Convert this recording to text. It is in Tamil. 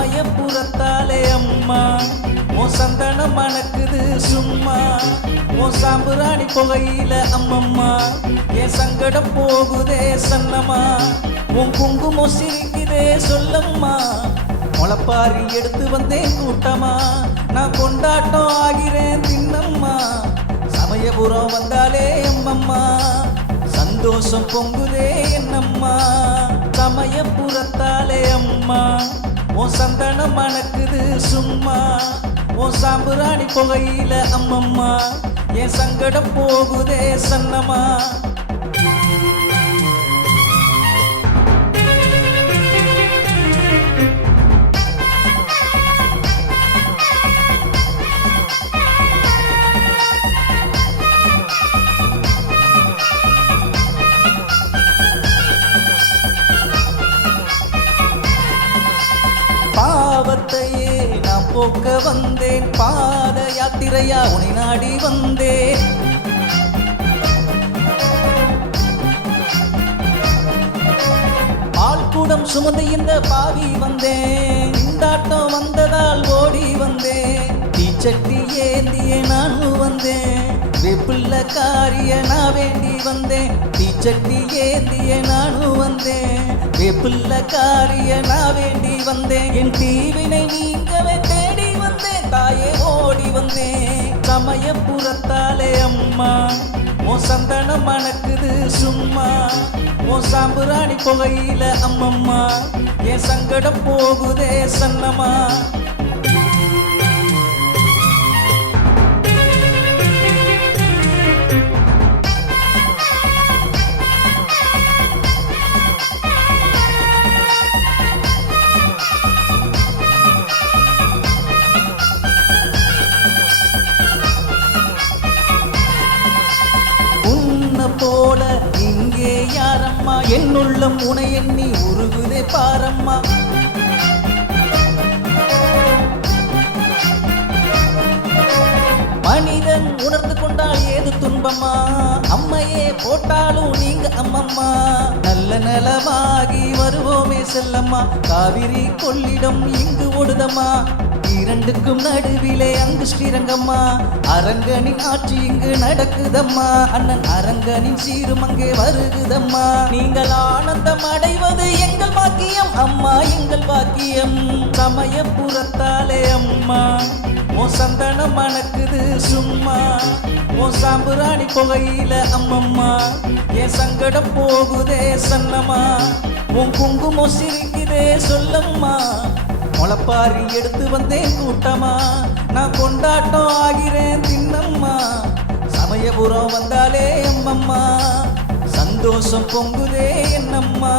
சமயபுரத்தாலே அம்மா உன் சந்தனம் மணக்குது சும்மா உன் சாம்புராணி புகையில அம்மம்மா என் சங்கடம் போகுதே சன்னம்மா உன் குங்குமம் சிரிக்குதே சொல்லம்மா முளைப்பாரி எடுத்து வந்தேன் கூட்டமா நான் கொண்டாட்டம் ஆகிறேன் தின்னம்மா சமயபுரம் வந்தாலே அம்மம்மா சந்தோஷம் பொங்குதே என்னம்மா சமயபுரத்தாலே அம்மா உன் சந்தனம் மணக்குது சும்மா உன் சாம்புராணி புகையில அம்மம்மா என் சங்கடம் போகுதே சன்னம்மா பாவத்தையே நான் போக்க வந்தேன் பாத யாத்திரையா உனை நாடி வந்தேன் பால்குடம் சுமந்து இந்த பாவி வந்தேன் இந்தாட்டம் வந்ததால் ஓடி வந்தேன் தீச்சட்டி ஏந்தியே நானும் வந்தேன் வெப்புள்ள காரிய நான் வேண்டி வந்தேன் தீச்சட்டி ஏந்திய நானும் வந்தேன் வெப்புள்ள காரிய நான் வேண்டி வந்தேன் என் தீவினை நீங்கவே தேடி வந்தேன் தாயே ஓடி வந்தேன் சமயபுரத்தாலே அம்மா உன் சந்தனம் மணக்குது சும்மா உன் சாம்புராணி புகையில அம்மம்மா என் சங்கடம் போகுதே சன்னம்மா போல இங்கே யாரம்மா என்னுள்ளம் உனை எண்ணி உருகுதே பாரம்மா மனிதன் உணர்ந்து கொண்டால் ஏது துன்பம்மா அம்மையே போட்டாலும் நீங்க அம்மம்மா நல்ல நலமாகி வருவோமே செல்லம்மா காவிரி கொள்ளிடம் இங்கு ஓடுதம்மா இரண்டுக்கும் நடுவிலே அங்கு ஸ்ரீரங்கம்மா அரங்கனின் ஆட்சி இங்கு நடக்குதம்மா அண்ணன் அரங்கனின் சீரும் அங்கே வருகுதம்மா நீங்கள் ஆனந்தம் அடைவது எங்கள் பாக்கியம் அம்மா எங்கள் பாக்கியம் சமயபுரத்தாலே அம்மா உன் சந்தனம் மணக்குது சும்மா உன் சாம்புராணி புகையில அம்மம்மா என் சங்கடம் போகுதே சன்னம்மா உன் குங்குமம் சிரிக்குதே சொல்லம்மா முளைப்பாரி எடுத்து வந்தேன் கூட்டமா நான் கொண்டாட்டம் ஆகிறேன் தின்னம்மா சமயபுரம் வந்தாலே அம்மம்மா சந்தோஷம் பொங்குதே என்னம்மா